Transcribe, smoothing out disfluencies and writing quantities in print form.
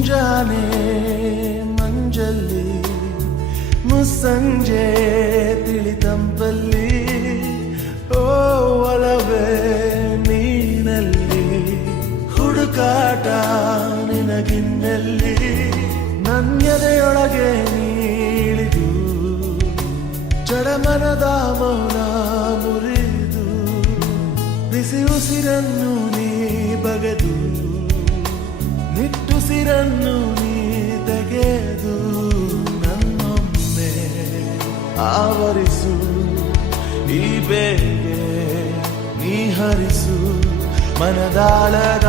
ಮುಂಜಾನೆ ಮಂಜಲ್ಲಿ ಮುಸ್ಸಂಜೆ ತಿಳಿತಂಪಲ್ಲಿ ಓ ಒಲವೇ ನೀನಲ್ಲಿ ಹುಡುಕಾಟ ನಿನಗಿನ್ನಲ್ಲಿ ನನ್ಯದೆಯೊಳಗೆ ನೀಳಿದು ಜಡಮನದ ಮೌನ ಮುರಿದು ಬಿಸಿ ಉಸಿರನ್ನು ನೀ ಬಗೆದು ನಿಟ್ಟುಸಿರನ್ನು ನೀ ತೆಗೆದು ನನ್ನೊಮ್ಮೆ ಆವರಿಸು ಈ ಬೇಗೆ ನೀ ಹರಿಸು ಮನದಾಳದ